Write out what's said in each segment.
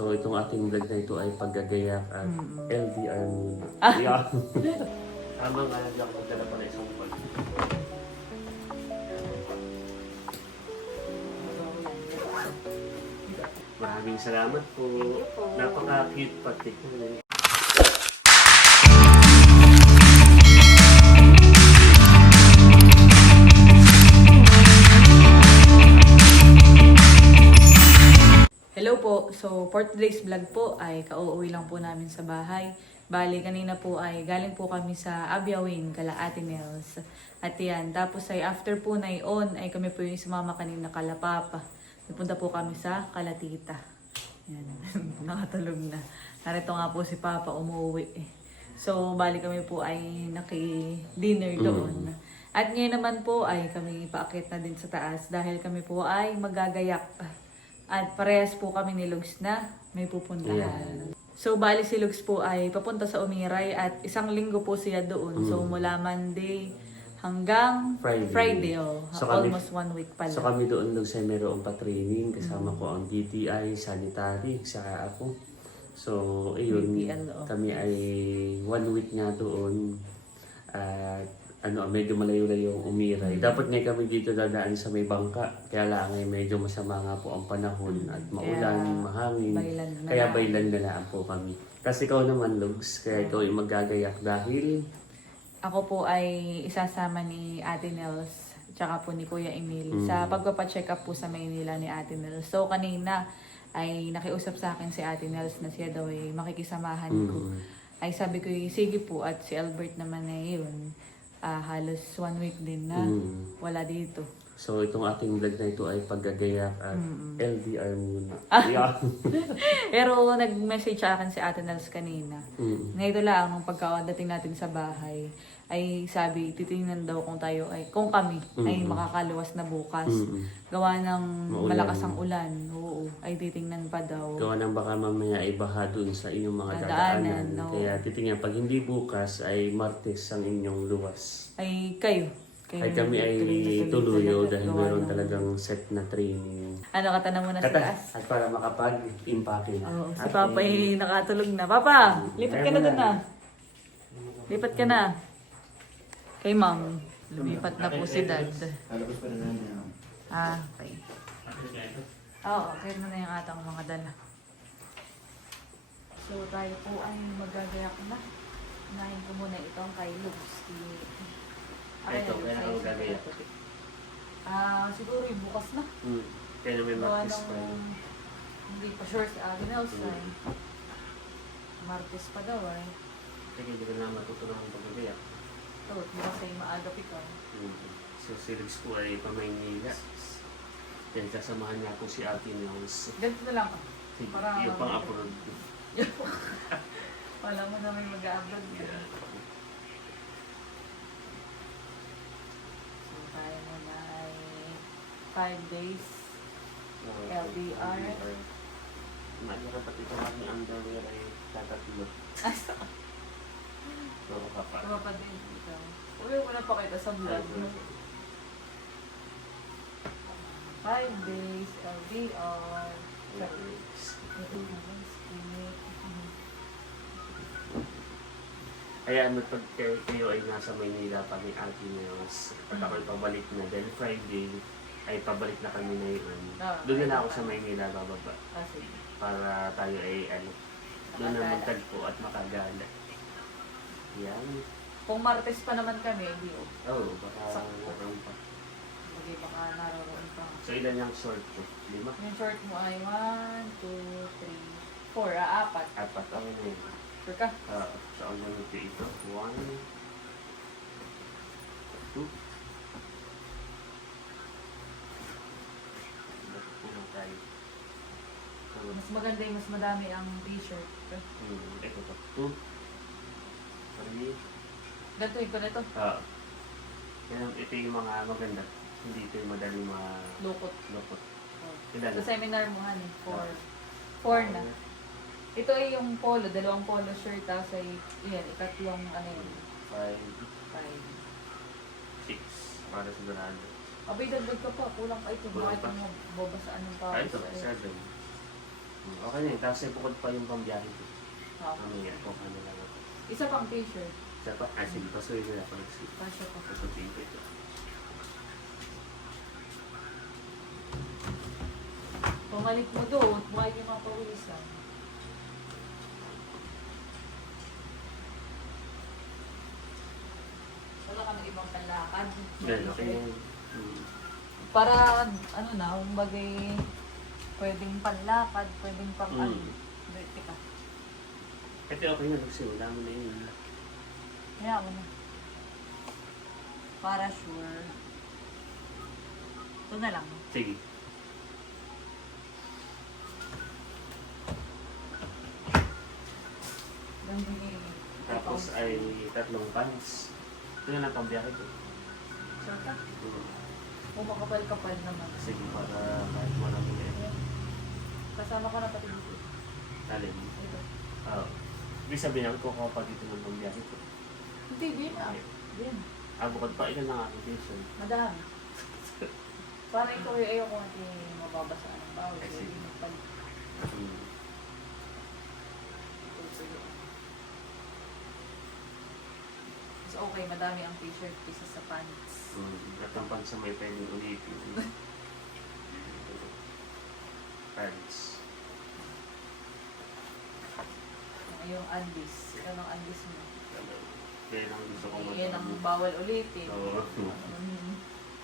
So itong ating vlog na ito ay paggagayak at LDR muna. Yeah. Tamang alaga ko dala pa na isang buwan. Maraming salamat po. Napaka-cute pati. Hello po. So, for today's vlog po ay kauuwi lang po namin sa bahay. Bali, kanina po ay galing po kami sa Abiawin, kala Ate Nels. At yan, tapos ay after po na iyon ay kami po yung sumama kanina kala Papa. Napunta po kami sa kala Tita. Yan, nakatulog na. Narito nga po si Papa umuwi. So, bali kami po ay naki-dinner doon. At ngayon naman po ay kami paakit na din sa taas dahil kami po ay magagayak. At parehas po kami ni Lugs na may pupuntahan. So, bali si Lugs po ay papunta sa Umiray at isang linggo po siya doon. So, mula Monday hanggang Friday So, almost 1 week pala. So kami doon sa mayroon pa training. Kasama ko ang DTI, sanitary, saka ako. So, ayun, kami ay 1 week nga doon. At medyo malayo-layo ang Umiray. Dapat nga kami dito dadaan sa may bangka. Kaya lang ay medyo masama nga po ang panahon at maulan, mahangin. Kaya bailan na lang po kami. Kasi ikaw naman, Lugs, kaya ikaw ay magagayak dahil ako po ay isasama ni Ate Nels tsaka po ni Kuya Emil sa pagpapacheck up po sa Maynila ni Ate Nels. So kanina ay nakiusap sa akin si Ate Nels na siya daw ay makikisamahan ko. Ay sabi ko, sige po, at si Albert naman ay yun. Halos 1 week din na wala dito. So itong ating vlog na ito ay paggagayak at LDR muna. Yeah. Pero nag-message sa akin si Ate Nels kanina. Ngayon lang, nung pagkadating natin sa bahay, ay sabi, titingnan daw kung kami ay makakaluwas na bukas. Gawa ng malakas ang ulan. Oo, ay titingnan pa daw. Gawa ng baka mamaya ay baha dun sa inyong mga dadaanan. No. Kaya titingnan, pag hindi bukas ay Martes ang inyong luwas. Ay kayo. Ay kami ay tuluyo dahil meron talagang set na training. Ano, katanong mo na sa taas? At para makapag-impake na. Oo, si Papa ay nakatulog na. Papa, lipat ka na dun na. Lipat ka na. Kay Ma'am, lumipat na po si Dad. Okay. Oo, kaya na yung atang mga dala. So tayo po ay magagayak na. Unahin ko muna itong kay Lugs. Ito, kaya ako gagayak. Siguro yung bukas na. Kaya na may Martes pa yun. Hindi pa sure si Ate Nels ay. Martes pa daw ay. Kaya hindi ko na matutunan pag-gagayak. Ito, bukas ay maaga pikaw. So si Lugs po ay pamaynila. Then kasamahan niya po si Ate Nels. Ganito na lang. Para yung pang-upload. Wala mo na may mag-upload yan. So tayo muna ay 5 days LDR. Mahirap pati ito aking underwear ay tatatlo. So kapag Tumapad din dito. Uy, wala pa kita sa vlog. 5 days LDR. Kaya pag kayo ay nasa Maynila pa ni Ate Nels, at ako'y pabalik na dahil Friday ay pabalik na kami na yun. Doon na lang ako sa Maynila bababa. Para tayo ay doon na magtagpo at makagala. Yan. Kung Martes pa naman kami, hindi o. Oo, baka naroon pa. Hindi, baka naroon pa. So ilan yung short ko? 5? Yung short mo ay 1, 2, 3, 4. 4. Apat ako na yun. Sure ka? So ang ganito ito. 1, 2. Puno tayo. Mas maganda yung mas madami ang t-shirt. Ito to. 2, 3. Gantuin ko na ito. Ito yung mga maganda. Hindi ito yung madaling mga Lukot. Ilan? Sa seminar mo, 4 na. Ito ay yung polo, 2 polo shirt, tapos ay, yan, ikatlong, 5, 6. Para sa dorado. Abay, dagdag ka pa, kulang pa ito. Kulang Bakit pa? mo babasaan ng Ito, pawis? 7. Okay na yun. Tapos ay bukod pa yung pambiyahe ko. Ah, Mamaya po ano lang ako. isa pang t-shirt. Isa pa, sige, pasuhin ko na ako. Kasya pa. Pasuhin ko ito. Pumalik mo doon, buhay yung mga pawisan. Wala ka ng ibang panlakad. Yan, okay na yun. Para, ano na, bagay, pwedeng panlakad, pwedeng pang ano. Teka, Ito okay na, kasi wala mo na yun. kaya ako na. Para sure. Ito na lang. Sige. Tapos ay 3 pants. Ito na lang pambiyahe ko. Saka, makapal-kapal naman. Sige, para kahit marami na yun. Kasama ko na pati dito. Alin. Ito. Ibig sabihin ako kukuha pa dito ng pambiyahe ko. Hindi, din ah. Din. Bukod pa, ilan ang aking vision. Madami. Para ikaw ay ayoko natin mababasa ng bawal. I see. Hindi magpal. Mas okay, madami ang t-shirt kaysa sa pants. At ang pants na may pwedeng ulitin. Pants. Yung undies. Ikaw ng undies mo. Yan ang gusto ko Yan ang bawal ulitin. Oo.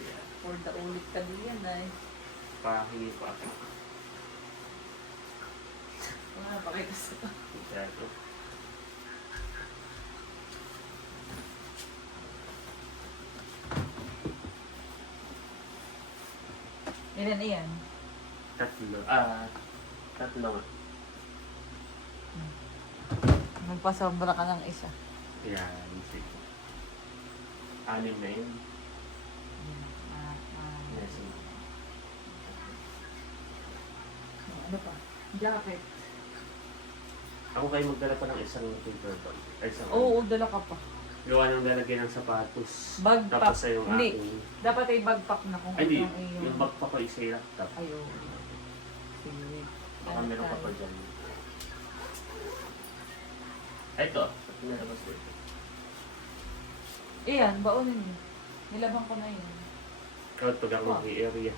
Yeah. For the ulit ka din yan ay. Pahingi pa ako. Wala pa kayo sa Ito. Ilan na yan? 3. 3 nga. Magpasobra ka ng isa. Yan. Sige. 6 na yun. Yes. Ano pa? Jacket. Ako kayo magdala pa ng isang paper bag. Ay, isang Oo, dala ka pa. gawa ng lalagyan ng sapatos. Bag Tapos pack. ay yung Hindi. aking... Dapat ay bagpak na kung Ay, hindi. ano ay Yung bag pa pa isa yung laptop. Ayun. Sige. Baka meron ka pa dyan. Ay, ito. Pinalabas ko ito. Iyan, baunin mo. Nilabang ko na yun. Kaya pag ako area.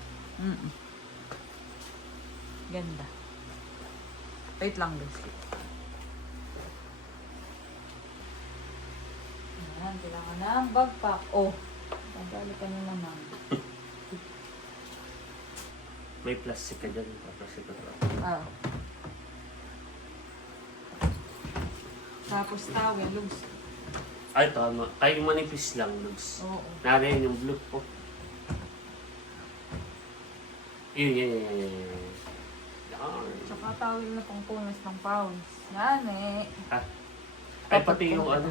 Ganda. Wait lang, guys. Ayan, kailangan ng bagpak. Oh, pagdali ka na naman. May plastic ka dyan. Plastic ka dyan. Ah. Tapos towel, loose. Ay, tama. Ay, manipis lang, Lugs. Oo. Nari yung blue po. Yun. Yan. Tsaka towel na pang punas ng pawis. Yan eh. Ay, pati yung ano,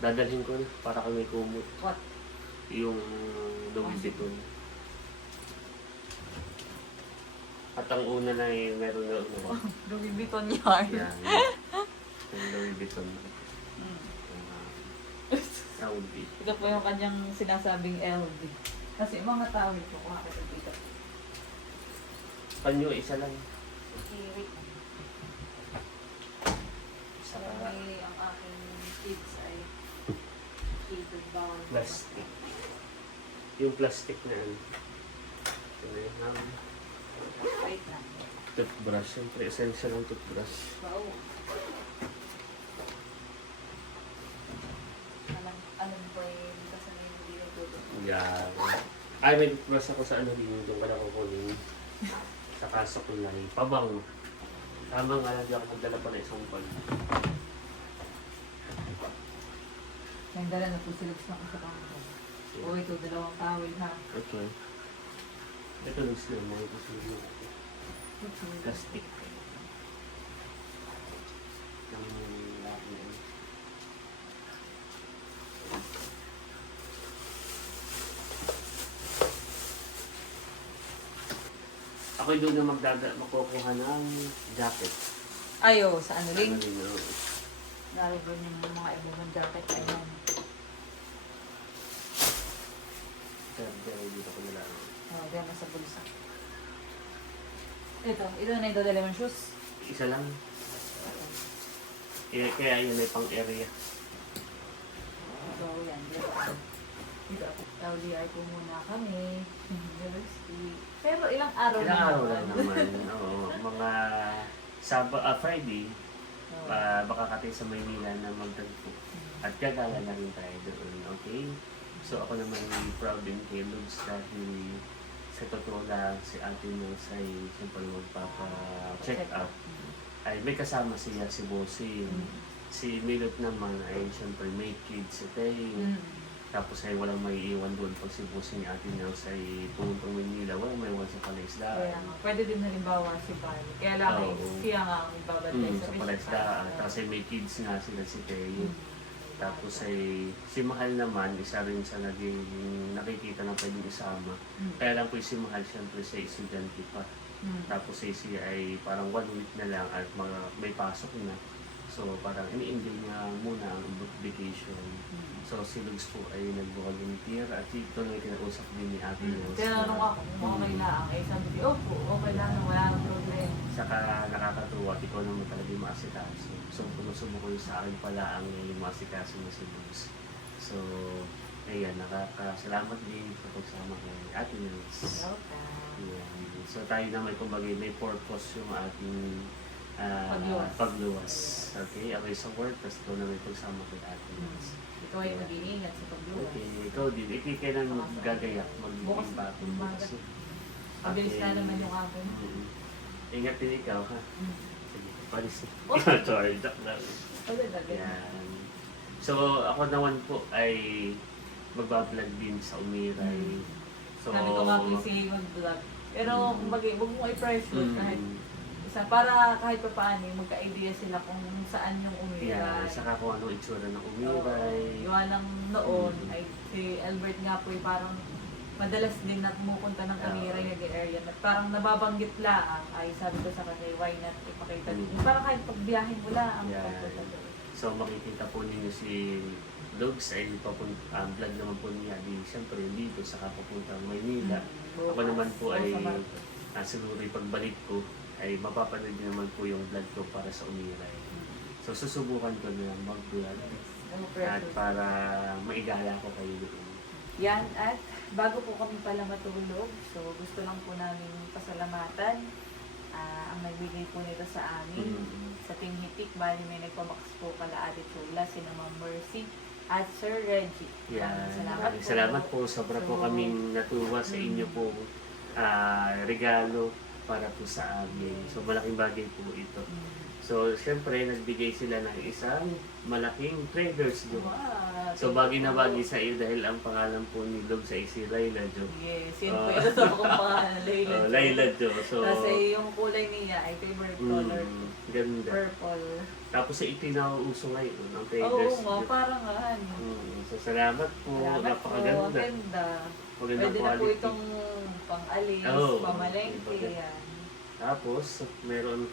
dadalhin ko na para kami kumot. What? Yung Louis Vuitton. At ang una na meron na ano. Louis Vuitton yarn. Yan. Yung Louis Vuitton. Saudi. Ito po yung kanyang sinasabing LV. Kasi yung mga towel ko, kuha ko dito. Panyo, isa lang. Kirit. Saka May ang aking kids ay kids bawal. plastic. Yung plastic na ano. Wait lang. Toothbrush. Siyempre, essential ang toothbrush. Wow. Alam ko eh, kasi na yung video ko. Yeah. Ay, may toothbrush ako sa ano din. Doon ka na kukunin. Sa kaso ko na rin. Pabang. Tama nga lang, di ako magdala pa na isang pan. Nagdala na po sila sa kasama. O ito, dalawang towel ha. Okay. Ito lang sila. Mga ito plastic. Ang lahat na yun. Ako'y doon na makukuha ng jacket. Ayo, sa ano rin? Ano rin, oh. Nalagyan yung mga ibang jacket. Ayan. Kaya dito ko nila. O, diyan na sa bulsa. Ito na yung dadala mong shoes. Isa lang. Kaya yun ay pang area. So, yan. Dito ako. LDR po muna kami. University. Pero ilang araw Ilang araw lang naman. Oo, mga Friday, baka kati sa Maynila na magtagpo. At gagala na rin tayo doon, okay? So ako naman proud din kay Lugs dahil sa totoo lang si Ate Nels ay siyempre magpapa-check up. Ay may kasama siya si Bossing. Si Milot naman ay siyempre may kids si Tay. Tapos ay walang may iwan doon pag si Bossing ni Ate Nels ay pumuntang Manila, walang may iwan sa Palaisdaan. Kaya nga, pwede din halimbawa si Pali. Kaya lang siya nga ang ibabantay Sa Palaisdaan. Tapos ay may kids nga sila si Tay. Tapos ay si Mahal naman, isa rin sa naging nakikita na pwedeng isama. Kaya lang po si Mahal siyempre siya estudyante pa. Tapos ay siya ay parang 1 week na lang at may pasok na. So parang ini-enjoy niya muna ang vacation. So si Lugs po ay nag-volunteer at ito na kinausap din ni Ate Nels. Tinanong ako kung okay na ang sabi ko, okay na, wala nang problema. Saka nakakatuwa, ikaw naman talaga yung maasikaso. So sumusubok ko sa akin pala ang yung maasikaso na si Lugs. So, ayan, nakakasalamat din sa pagsama kay Ate Nels. Ayan. So tayo naman kumbaga may purpose yung ating pagluwas. Okay, away sa work, tapos ito na may pagsama kay Ate Nels. Ito ay mag-iingat sa pagluwas. Okay, ikaw din. Ikikay lang gagayak, mag-imbak. Mabilis na naman yung akin. Ingat din ikaw, ha? Sige, palis. Sorry, joke lang. Yan. So, ako naman po ay magbablog din sa Umiray. So, Sabi ko nga kasi mag-vlog. Pero huwag mo i-pressure kahit isa. Para kahit pa paano, magka-idea sila kung saan yung Umiray. yeah, saka kung ano itsura ng Umiray. Gawa ng noon, ay si Albert nga po ay parang madalas din na pumupunta ng Umiray nag-area. At parang nababanggit lang, ay sabi ko sa kanya, why not ipakita din. Parang kahit pagbiyahin mo lang, pupunta doon. So makikita po ninyo si Lugs ay vlog naman po niya siyempre dito sa papuntang Maynila. Ako naman po ay siguro pagbalik ko ay mapapanood din naman po yung vlog ko para sa Umiray. So susubukan ko na mag-vlog at para maigala ko kayo doon. Yan, at bago po kami pala matulog, so gusto lang po namin pasalamatan ang nagbigay po nito sa amin. Sa Team Hitik, bali may nagpabox po kala Ate Chula, si Ma'am Mercy, at Sir Reggie. Yan. Salamat po. po. Sobra po kaming natuwa sa inyo po regalo para po sa amin. So malaking bagay po ito. So siyempre nagbigay sila ng isang malaking Trader's Joe. Wow, So bagay na bagay sa iyo dahil ang pangalan po ni Log sa si Layla Jo. yes, yun po yung sa kong pangalan, Layla Jo. Layla Jo. So, Kasi yung kulay niya ay favorite color ko. ganda. Purple. Tapos ito yung nauuso ngayon, ang Oo Trader's nga, Joe. parang nga. So salamat po, Salamat po, napakaganda. maganda. Maganda Pwede na po quality. itong pang-alis, Oo, pamalengke, iba- yan. Tapos, meron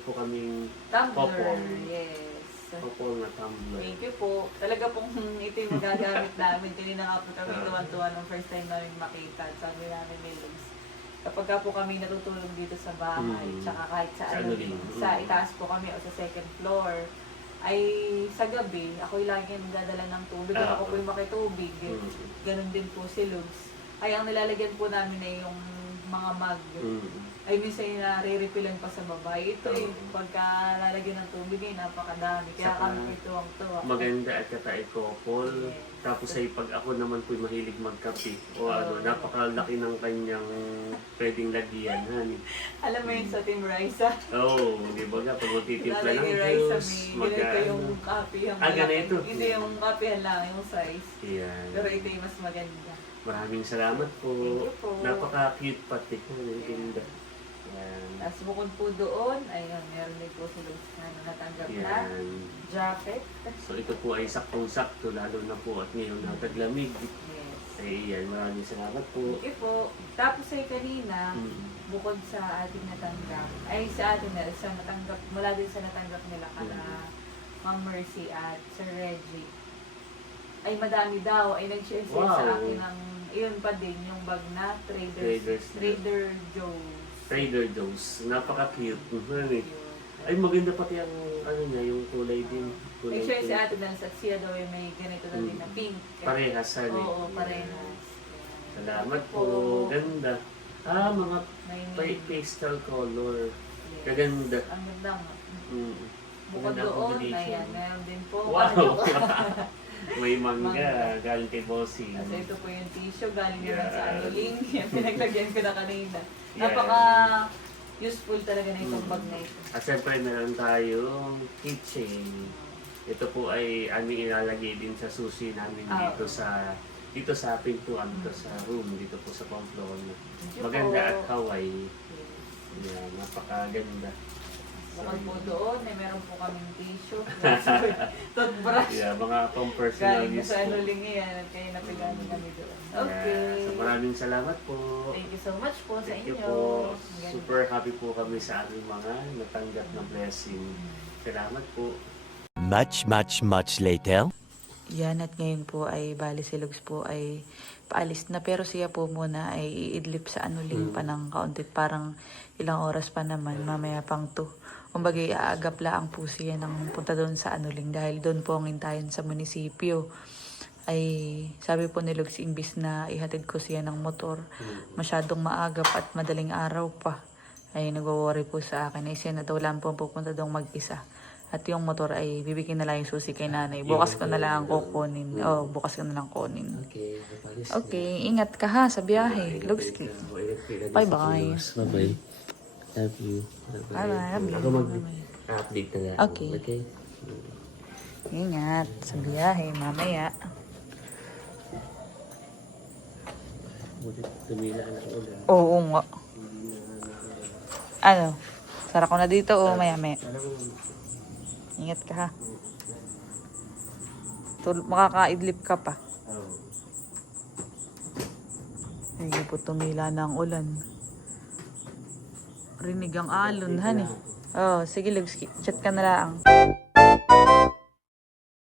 po kaming Tumbler, Popol. yes. Popol na tumbler. Thank you po. Talaga pong ito yung magagamit namin. Kanina nga po kami tuwan-tuwa nung first time namin makita. Sabi namin ni Lugs. Kapag ka po kami natutulog dito sa bahay, tsaka kahit sa Sa ano din. sa itaas po kami o sa second floor, ay sa gabi, ako'y lagi nagdadala ng tubig. At ako po'y makitubig. Ganon din po si Lugs. Ay, ang nilalagyan po namin ay yung mga mug. Ay, minsan yung nare-refillan pa sa babae. Ito pagka lalagyan ng tubig ay napakadami. Kaya Saka, kami po tuwang-tuwa. Maganda at katay couple. Yes. Tapos ay pag ako naman po'y mahilig magkape. O napakalaki ng kanyang pwedeng lagyan. Alam mo yun sa Team Raisa? Oo, di ba nga? Pag magtitimpla ng Lalagay Raisa, juice, may ganito yung kape. ganito? Hindi yung kape lang, yung size. Yan. Pero ito yung mas maganda. Maraming salamat po. Thank you po. Napaka-cute pati. Ang ganda. Yan. Tapos bukod po doon, ayun, meron din po sila na natanggap na Yan. jacket. So ito po ay saktong-sakto, lalo na po at ngayon nataglamig. Yes. Ay yan, maraming salamat po. Thank you po. Tapos ay kanina, bukod sa ating natanggap, ay sa atin na, sa natanggap, mula din sa natanggap nila kala Ma'am Mercy at Sir Reggie, ay madami daw, ay nag-share sila sa Wow. akin ng, iyon pa din, yung bag na Trader Trader Joe's. Trader Joe's. Napaka-cute. Yun. Ay, maganda pati ang ano niya, yung kulay din. Kulay Make sure si pink. Ate Nels at siya daw ay may ganito na din na pink. Parehas, honey. Oo, parehas. Salamat po. Ganda. Mga May pastel color. yes. Kaganda. Ang ganda nga. Mm. Bukod Maganda ang doon, combination. ayan, meron din po. Wow! May mangga. Mangga. Galing kay Bossing. Kasi ito po yung tissue, galing naman Yeah. sa Anuling. Yung pinaglagyan ko na kanina. Yeah. Napaka useful talaga na itong bag na ito. At syempre meron tayong kitchen. Ito po ay aming ilalagay din sa sushi namin dito sa pintuan, dito sa room, dito po sa Pamplona. you Maganda po. at Hawaii. Yeah, napakaganda. Bukod po doon, meron po kaming tissue, toothbrush. Yeah, mga pang-personal Galing na use sa po. Anuling yan at kaya napigano kami doon. Yeah, Okay. so maraming salamat po. Thank you so much po sa Thank you inyo. po. Ang ganda. Super happy po kami sa aming mga natanggap na blessing. Salamat po. Much later. Yan at ngayon po ay bali si Lugs po ay paalis na pero siya po muna ay iidlip sa Anuling pa ng kaunti parang ilang oras pa naman mamaya pang 2. Kumbaga iaagap lang po siya ng punta doon sa Anuling dahil doon po ang hintayin sa munisipyo. Ay sabi po ni Lugs imbis na ihatid ko siya ng motor masyadong maagap at madaling araw pa ay nagwo-worry po sa akin ay siya na daw lang po pupunta doon mag-isa. At yung motor ay bibigyan na lang yung susi kay nanay. Bukas ko na lang kukunin. Oh, bukas ko na lang kunin. Okay, papalis. Okay, ingat ka ha sa biyahe. Lugski. Bye-bye. Bye-bye. Love you. Bye-bye. Love you. Ako mag-update na lang. Okay. Okay? Ingat sa biyahe mamaya. Buti tumila na ulan. Oo nga. Ano? Sara ko na dito o maya-maya. Ingat ka ha. Makakaidlip ka pa. Oh. Hindi po tumila na ang ulan. Rinig ang alon, honey. Oh, sige, Lugs. Chat ka na lang.